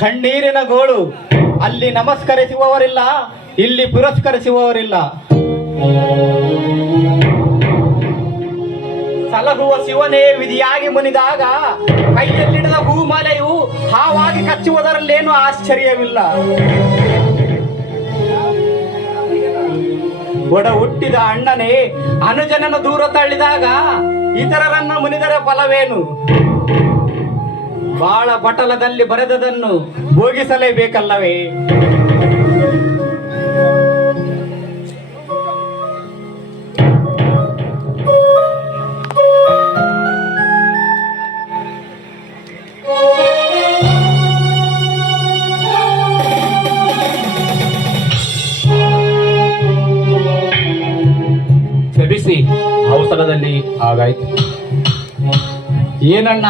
ಕಣ್ಣೀರಿನ ಗೋಳು. ಅಲ್ಲಿ ನಮಸ್ಕರಿಸುವವರಿಲ್ಲ, ಇಲ್ಲಿ ಪುರಸ್ಕರಿಸುವವರಿಲ್ಲ. ಸಲಹುವ ಶಿವನೇ ವಿಧಿಯಾಗಿ ಮುನಿದಾಗ ಕೈಯಲ್ಲಿಡಿದ ಹೂಮಾಲೆಯು ಹಾವಾಗಿ ಕಚ್ಚುವುದರಲ್ಲೇನು ಆಶ್ಚರ್ಯವಿಲ್ಲ. ಒಡ ಹುಟ್ಟಿದ ಅಣ್ಣನೇ ಅನುಜನನ್ನು ದೂರ ತಳ್ಳಿದಾಗ ಇತರರನ್ನು ಮುನಿದರೆ ಫಲವೇನು? ಬಾಳ ಪಟಲದಲ್ಲಿ ಬರೆದದನ್ನು ಭೋಗಿಸಲೇಬೇಕಲ್ಲವೇ? ಬಿಸಿ ಅವಸರದಲ್ಲಿ ಆಗಾಯ್ತು. ಏನಣ್ಣ,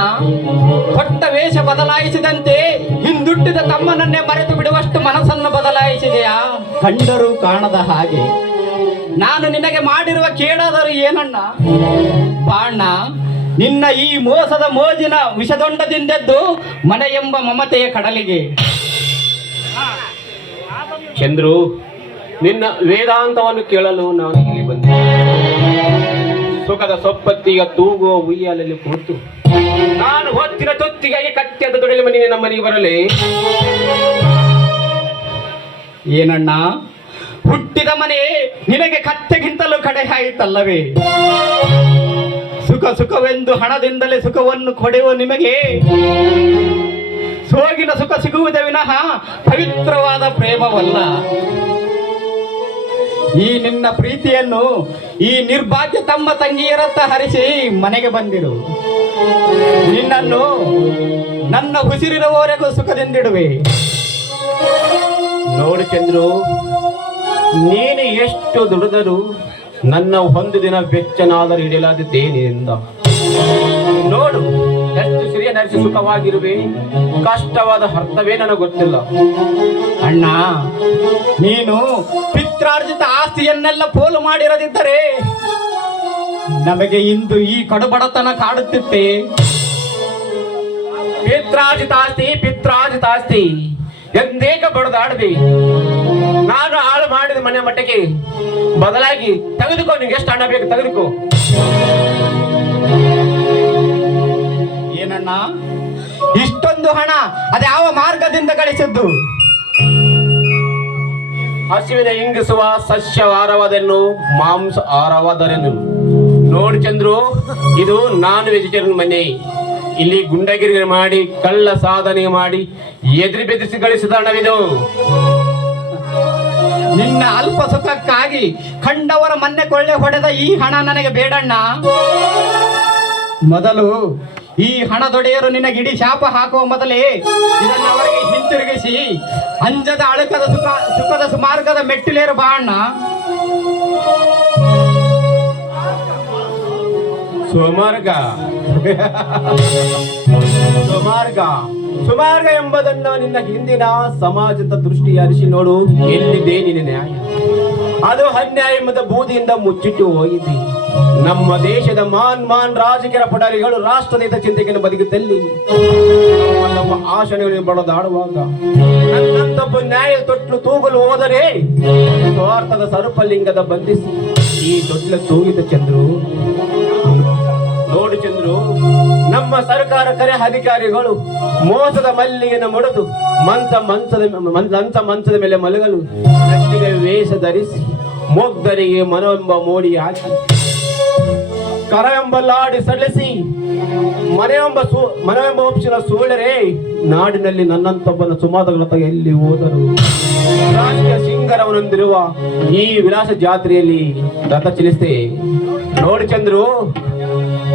ಕೊಟ್ಟ ವೇಷ ಬದಲಾಯಿಸಿದಂತೆ ಹಿಂದುಟ್ಟಿದ ತಮ್ಮನನ್ನೇ ಮರೆತು ಬಿಡುವಷ್ಟು ಮನಸ್ಸನ್ನು ಬದಲಾಯಿಸಿದೆಯಾ? ಕಂಡರೂ ಕಾಣದ ಹಾಗೆ. ನಾನು ನಿನಗೆ ಮಾಡಿರುವ ಕೇಳಾದರೂ ಏನಣ್ಣ? ಬಾಣ್ಣ, ನಿನ್ನ ಈ ಮೋಸದ ಮೋಜಿನ ವಿಷದೊಂಡದಿಂದೆದ್ದು ಮನೆ ಎಂಬ ಮಮತೆಯ ಕಡಲಿಗೆ. ಚಂದ್ರು, ನಿನ್ನ ವೇದಾಂತವನ್ನು ಕೇಳಲು ನಾನು ಇಲ್ಲಿ ಬಂದೆ. ಸುಖದ ಸೊಪ್ಪತ್ತಿಗ ತೂಗುವ ಉಯ್ಯಾಲಲ್ಲಿ ಕೂತು ನಾನು ಹೊತ್ತಿನ ತೊತ್ತಿಗಾಗಿ ಕತ್ತೆದ ತೊಡಲಿ ಮನೆ ನಮ್ಮ ಮನೆಗೆ ಬರಲಿ. ಏನಣ್ಣ, ಹುಟ್ಟಿದ ಮನೆ ನಿನಗೆ ಕತ್ತೆಗಿಂತಲೂ ಕಡೆ ಆಯಿತಲ್ಲವೇ? ಸುಖವೆಂದು ಹಣದಿಂದಲೇ ಸುಖವನ್ನು ಕೊಡೆಯುವ ನಿಮಗೆ ಸೋಗಿನ ಸುಖ ಸಿಗುವುದೇ ವಿನಃ ಪವಿತ್ರವಾದ ಪ್ರೇಮವಲ್ಲ. ಈ ನಿನ್ನ ಪ್ರೀತಿಯನ್ನು ಈ ನಿರ್ಭಾಗ್ಯ ತಮ್ಮ ತಂಗಿಯರತ್ತ ಹರಿಸಿ ಮನೆಗೆ ಬಂದಿರು. ನಿನ್ನನ್ನು ನನ್ನ ಉಸಿರಿರುವವರೆಗೂ ಸುಖದಿಂದಿಡುವೆ. ನೋಡು ಚಂದ್ರು, ನೀನು ಎಷ್ಟು ದುಡಿದರೂ ನನ್ನ ಒಂದು ದಿನ ವೆಚ್ಚನಾದರೂ ಇಡಲಾದಿದ್ದೇನಿಂದ. ನೋಡು, ಎಷ್ಟು ಸಿರಿಯ ನಡೆಸಿ ಸುಖವಾಗಿರುವೆ. ಕಷ್ಟವಾದ ಅರ್ಥವೇ ನನಗೆ ಗೊತ್ತಿಲ್ಲ. ಅಣ್ಣ, ನೀನು ಪಿತ್ರಾರ್ಜಿತ ಆಸ್ತಿಯನ್ನೆಲ್ಲ ಪೋಲು ಮಾಡಿರದಿದ್ದರೆ ನಮಗೆ ಇಂದು ಈ ಕಡುಬಡತನ ಕಾಡುತ್ತಿತ್ತೆ. ಪಿತ್ರಾರ್ಜಿತ ಆಸ್ತಿ ಎಂದೇಕ ಬಡದಾಡದೆ ನಾನು ಹಾಳು ಮಾಡಿದ ಮನೆ ಮಟ್ಟಿಗೆ ಬದಲಾಗಿ ತೆಗೆದುಕೋ. ನಿಂಗೆ ಎಷ್ಟು ಹಣ ಬೇಕು ತೆಗೆದುಕೋ. ಏನಣ್ಣ, ಇಷ್ಟೊಂದು ಹಣ ಅದ್ಯಾವ ಮಾರ್ಗದಿಂದ ಗಳಿಸಿದ್ದು? ಹಸಿವಿನ ಇಂಗಿಸುವ ಸಸ್ಯ ಆಹಾರವಾದನ್ನು ಮಾಂಸ ಆಹಾರವಾದರೇನು. ನೋಡಿ ಚಂದ್ರು, ಇದು ನಾನ್ ವೆಜಿಟೇರಿಯನ್ ಮನೆ. ಇಲ್ಲಿ ಗುಂಡಗಿರಿ ಮಾಡಿ ಕಳ್ಳ ಸಾಧನೆ ಮಾಡಿ ಎದುರು ಬೆದರಿಸಿ ಗಳಿಸಿದ ಹಣವಿದು. ನಿನ್ನ ಅಲ್ಪ ಸುಖಕ್ಕಾಗಿ ಕಂಡವರ ಮೊನ್ನೆ ಕೊಳ್ಳೆ ಹೊಡೆದ ಈ ಹಣ ನನಗೆ ಬೇಡಣ್ಣ. ಮೊದಲು ಈ ಹಣದೊಡೆಯರು ನಿನಗಿಡಿ ಶಾಪ ಹಾಕುವ ಮೊದಲೇ ಇದನ್ನು ಅವರಿಗೆ ಹಿಂತಿರುಗಿಸಿ ಅಂಜದ ಅಳುಕದ ಸುಖದ ಸುಮಾರ್ಗದ ಮೆಟ್ಟಿಲೇರು ಬಾ ಅಣ್ಣ. ಸುಮಾರ್ಗ ಎಂಬುದನ್ನು ನಿನ್ನ ಹಿಂದಿನ ಸಮಾಜದ ದೃಷ್ಟಿ ಹರಿಸಿ ನೋಡು. ಎಲ್ಲಿದೆ ನಿನ್ನ ನ್ಯಾಯ? ಅದು ಅನ್ಯಾಯ ಎಂಬುದ ಬೂದಿಯಿಂದ ಮುಚ್ಚಿಟ್ಟು ಹೋಗಿದೆ. ನಮ್ಮ ದೇಶದ ಮಾನ್ ರಾಜಕೀಯ ಪುಡಾರಿಗಳು ರಾಷ್ಟ್ರದ ಚಿಂತೆಯನ್ನು ಬದುಕುತ್ತಲ್ಲಿ ನಮ್ಮ ಆಶಯಗಳನ್ನು ಬಡದಾಡುವಾಗ ನನ್ನಂತೊಬ್ಬ ನ್ಯಾಯ ತೊಟ್ಲು ತೂಗಲು ಹೋದರೆ ಸ್ವಾರ್ಥದ ಸರುಪಲಿಂಗದ ಬಂಧಿಸಿ ಈ ತೊಟ್ಲ ತೂಗಿದ ಚಂದ್ರು. ನೋಡು ಚಂದ್ರು, ನಮ್ಮ ಸರ್ಕಾರ ಕರೆ ಅಧಿಕಾರಿಗಳು ಮೋಸದ ಮಲ್ಲಿಗೆಯನ್ನು ಮುಡಿದು ಮಂಚದ ಮೇಲೆ ಮಲಗಲು ಕಟ್ಟಿಗೆ ವೇಷ ಧರಿಸಿ ಮೊಗ್ದರಿಗೆ ಮನವೆಂಬ ಮೋಡಿ ಹಾಕಿ ಕರವೆಂಬ ಲಾಡಿ ಸಲ್ಲಿಸಿ ಮನವೆಂಬ ಒಪ್ಪಿನ ಸೂಳರೆ ನಾಡಿನಲ್ಲಿ ನನ್ನಂತೊಬ್ಬನ ಸುಮಾದಗಳ ಎಲ್ಲಿ ಹೋದರು ರಾಜಕೀಯ ಸಿಂಗರವನೊಂದಿರುವ ಈ ವಿಲಾಸ ಜಾತ್ರೆಯಲ್ಲಿ ರಥ ಚಲಿಸಿದೆ. ನೋಡಿ ಚಂದ್ರು,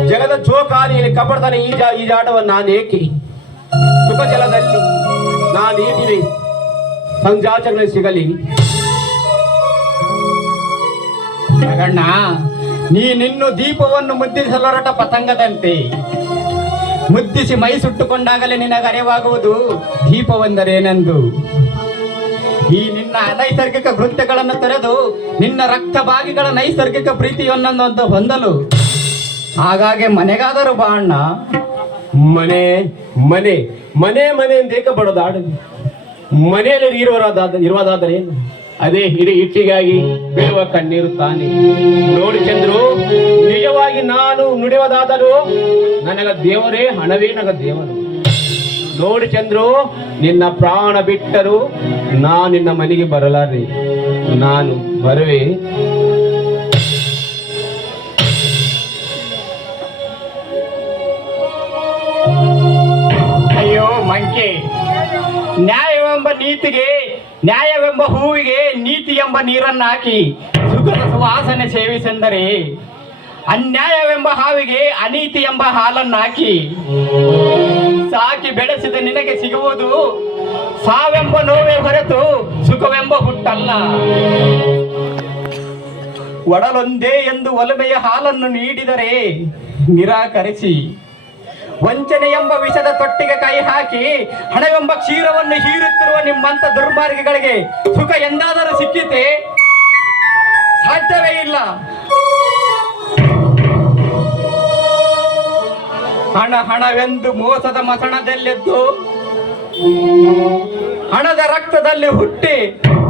ಜಗದ ಜೋಕಾಲಿಯಲ್ಲಿ ಕಪಡತನ ಈಜಾಟವನ್ನು ನಾನು ಏಕೆ ಸುಖ ಜಲದಲ್ಲಿ ನಾನು ಈಟಿವೆ ಸಂಜಾಚಗಳಲ್ಲಿ ಸಿಗಲಿ. ಮಗಣ್ಣ, ನೀನಿನ್ನು ದೀಪವನ್ನು ಮುದ್ದಿಸಲೊರಟ ಪತಂಗದಂತೆ ಮುದ್ದಿಸಿ ಮೈ ಸುಟ್ಟುಕೊಂಡಾಗಲೇ ನಿನಗೆ ಅರಿವಾಗುವುದು ದೀಪವೆಂದರೇನೆಂದು. ಈ ನಿನ್ನ ಅನೈಸರ್ಗಿಕ ಕೃತ್ಯಗಳನ್ನು ತೊರೆದು ನಿನ್ನ ರಕ್ತ ಭಾಗಿಗಳ ನೈಸರ್ಗಿಕ ಪ್ರೀತಿಯನ್ನೊಂದು ಹೊಂದಲು ಹಾಗಾಗಿ ಮನೆಗಾದರೂ ಬಾ ಅಣ್ಣ. ಮನೆ ಮನೆ ಮನೆ ಮನೆ ಅಂತೇಕ ಬಡದಾಡಲಿ. ಮನೆಯಲ್ಲಿ ಇರುವುದಾದರೆ ಏನು? ಅದೇ ಹಿಡಿ ಇಟ್ಟಿಗಾಗಿ ಬೀಳುವ ಕಣ್ಣೀರು ತಾನೆ. ನೋಡಿ ಚಂದ್ರು, ನಿಜವಾಗಿ ನಾನು ನುಡಿಯುವುದಾದರೂ ನನಗ ದೇವರೇ ಹಣವೇ ನಗ ದೇವರು. ನೋಡಿ ಚಂದ್ರು, ನಿನ್ನ ಪ್ರಾಣ ಬಿಟ್ಟರು ನಿನ್ನ ಮನೆಗೆ ಬರಲಾರೆ. ನಾನು ಬರುವೆ. ಅಯ್ಯೋ ಮಂಕೆ, ನ್ಯಾಯವೆಂಬ ನೀತಿಗೆ, ನ್ಯಾಯವೆಂಬ ಹೂವಿಗೆ ನೀತಿ ಎಂಬ ನೀರನ್ನು ಹಾಕಿ ಸುಖದ ಸುವಾಸನೆ ಸೇವಿಸೆಂದರೆ, ಅನ್ಯಾಯವೆಂಬ ಹಾವಿಗೆ ಅನೀತಿ ಎಂಬ ಹಾಲನ್ನು ಹಾಕಿ ಸಾಕಿ ಬೆಳೆಸಿದ ನಿನಗೆ ಸಿಗುವುದು ಸಾವೆಂಬ ನೋವೇ ಹೊರತು ಸುಖವೆಂಬ ಹುಟ್ಟಲ್ಲ. ಒಡಲೊಂದೇ ಎಂದು ಒಲಮೆಯ ಹಾಲನ್ನು ನೀಡಿದರೆ ನಿರಾಕರಿಸಿ, ವಂಚನೆ ಎಂಬ ವಿಷದ ತೊಟ್ಟಿಗೆ ಕೈ ಹಾಕಿ ಹಣವೆಂಬ ಕ್ಷೀರವನ್ನು ಹೀರುತ್ತಿರುವ ನಿಮ್ಮಂತ ದುರ್ಮಾರ್ಗಗಳಿಗೆ ಸುಖ ಎಂದಾದರೂ ಸಿಕ್ಕಿತೆ? ಸಾಧ್ಯವೇ ಇಲ್ಲ. ಹಣವೆಂದು ಮೋಸದ ಮಸಣದಲ್ಲೆದ್ದು ಹಣದ ರಕ್ತದಲ್ಲಿ ಹುಟ್ಟಿ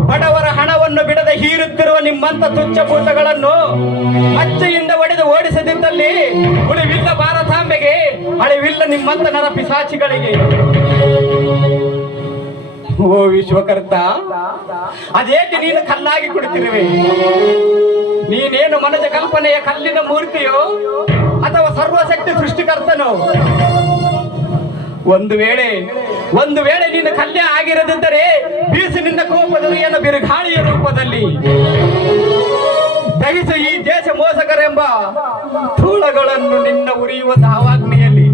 ಬಡವರ ಹಣವನ್ನು ಬಿಡದೆ ಹೀರುತ್ತಿರುವ ನಿಮ್ಮಂತ ತುಚ್ಛಭೂತಗಳನ್ನು ಮಚ್ಚೆಯಿಂದ ಒಡೆದು ಓಡಿಸದಿದ್ದಲ್ಲಿ ಉಳಿವಿಲ್ಲ ಭಾರತಾಂಬೆಗೆ, ಅಳಿವಿಲ್ಲ ನಿಮ್ಮಂತ ನರ ಪಿಸಾಚಿಗಳಿಗೆ. ಓ ವಿಶ್ವಕರ್ತ, ಅದೇಕೆ ನೀನು ಕಲ್ಲಾಗಿ ಕುಳಿತಿರುವೆ? ನೀನೇನು ಮನಜ ಕಲ್ಪನೆಯ ಕಲ್ಲಿನ ಮೂರ್ತಿಯೋ ಅಥವಾ ಸರ್ವಶಕ್ತಿ ಸೃಷ್ಟಿಕರ್ತನೋ? ಒಂದು ವೇಳೆ ನೀನು ಕಲ್ಯ ಆಗಿರದಿದ್ದರೆ ಬೀಸು ನಿನ್ನ ಕೋಪದೊರೆಯನ ಬಿರುಗಾಳಿಯ ರೂಪದಲ್ಲಿ ದಹಿಸು ಈ ದೇಶ ಮೋಸಕರೆಂಬ ಧೂಳಗಳನ್ನು ನಿನ್ನ ಉರಿಯುವ ದಾವಾಗ್ನಿಯಲ್ಲಿ.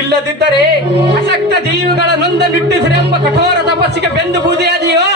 ಇಲ್ಲದಿದ್ದರೆ ಅಶಕ್ತ ಜೀವಿಗಳ ನೊಂದ ನಿಟ್ಟಿಸಿರೆಂಬ ಕಠೋರ ತಪಸ್ಸಿಗೆ ಬೆಂದು ಬೂದಿಯಾದೆಯೋ?